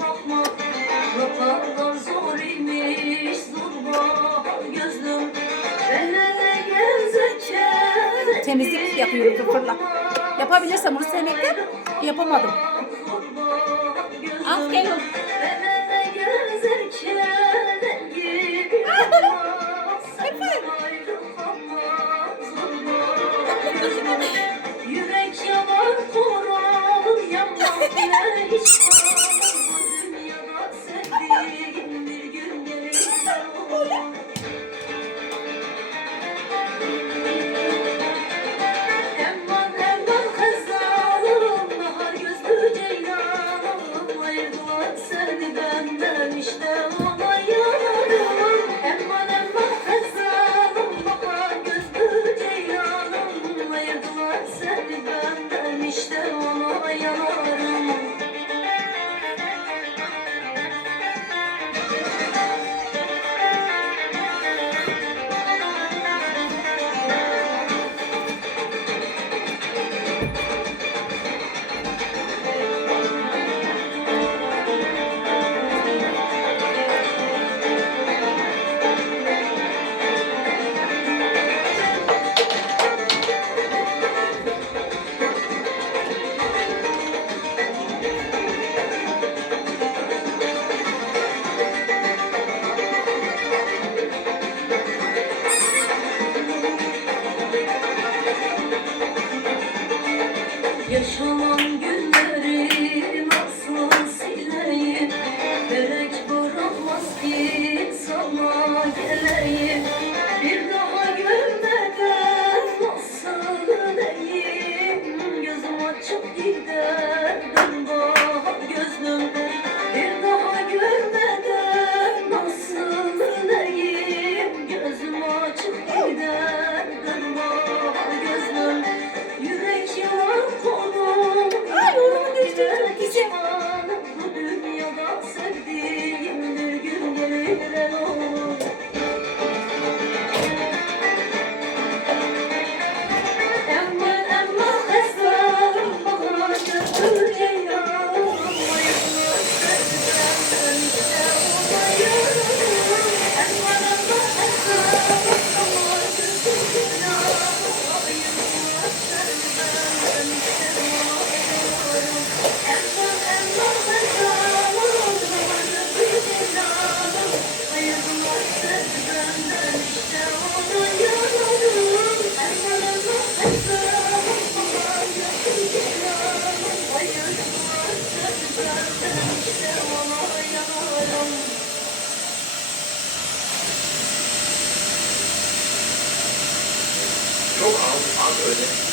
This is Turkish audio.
bakma. Vatandan zor imiş zurba gözlüm. Ellerine gezerken Temizlik yapıyorum fırla. Yapabilirsem bunu sevmekten yapamadım. Al gel oğlum. ellerine gezerken el gibi olmaz. Sen ayrılamaz zurba gözlüm. Yürek yanar koralım yanmaz bile hiç kalmaz. Bu dünyada sevdiğim bir gün gelir olur. Emman emman kızalım, bahar gözlü ceylanım, ayırdılar seni benden işte ona yanarım. Emman emman kızalım, bahar gözlü ceylanım, ayırdılar seni benden işte ona yanarım. Yaşanan günleri nasıl sileyim? Gerek bırakmaz ki sana geleyim. Bir daha görmeden nasıl öleyim? Gözüm açık gider dönbah gözlüm. Bir daha görmeden nasıl öleyim? Gözüm açık gider dönbah gözlüm. Yürek yalan konum. Ay oğlumun düştü güzel. Bu dünyada sevdiğim bir gün gelir el olur. Emman emman esrarım bahar gözlü ceylanım, ayırmaz sevdimden işte ona yanarım. Emman emman esrarım bahar gözlü ceylanım, ayırmaz sevdimden işte ona yanarım. Emman emman esrarım bahar gözlü ceylanım, ayırmaz sevdimden işte ona yanarım. Emman emman esrarım bahar gözlü ceylanım, ayırmaz sevdimden işte ona yanarım. Çok az öyle.